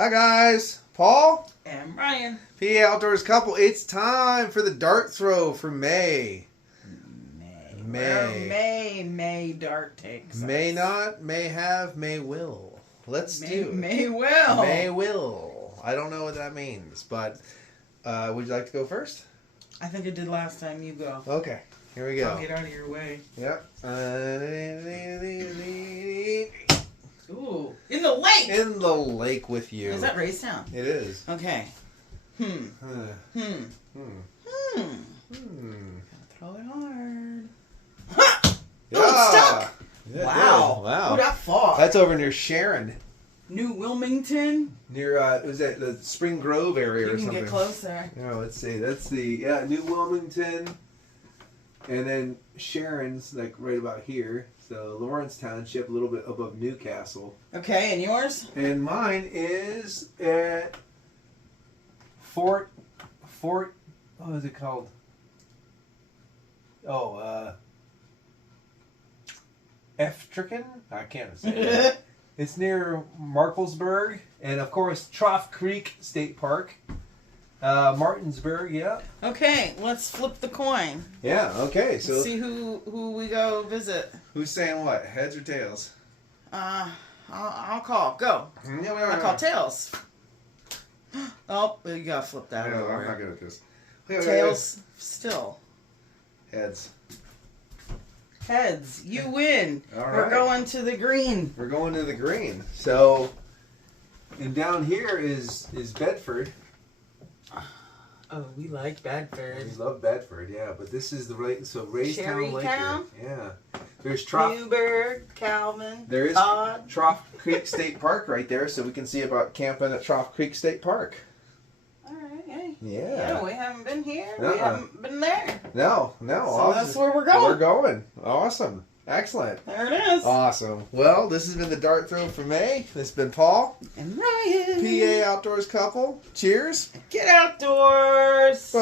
Hi guys, Paul And Ryan. PA Outdoors couple. It's time for the dart throw for May. May dart takes May us. not, may have, may will. Let's do it. May will. May will. I don't know what that means, but would you like to go first? I think I did last time. You go. Okay, here we go. I'll get out of your way. Yep. Ooh, in the lake. In the lake with you. Is that Raystown? It is. Okay. Hmm. Gotta throw it hard. Yeah. Oh, it's stuck. Yeah, Wow. Wow. Ooh, that far. That's over near Sharon. New Wilmington. Near, was that the Spring Grove area You or can something? get closer. Yeah, let's see. That's the, New Wilmington. And then Sharon's like right about here. So Lawrence Township, a little bit above Newcastle. Okay, and yours? And mine is at Fort, what is it called? Oh, Eftrican? I can't say it. It's near Markelsburg, and of course Trough Creek State Park. Martinsburg, yeah. Okay, let's flip the coin. Yeah, okay. So Let's see who we go visit. who's saying what? Heads or tails? I'll call. Go. I call tails. Oh, you gotta flip that I know, over. I'm not good at this. Tails still. Heads. Heads. You win. All We're right. going to the green. We're going to the green. So, and down here is Bedford. Oh, we like Bedford. We love Bedford, yeah. But this is the Raystown Lake. Cherrytown? Yeah. There's Trough. Newburgh, Calvin, There is Todd. Trough Creek State Park right there, so we can see about camping at Trough Creek State Park. All right, hey. Yeah. Yeah, we haven't been here. Uh-uh. We haven't been there. No. So awesome. that's where we're going. We're going. Awesome. Excellent. There it is. Awesome. Well, this has been the dart throw for May. This has been Paul, And Ryan. PA Outdoors couple. Cheers. Get outdoors.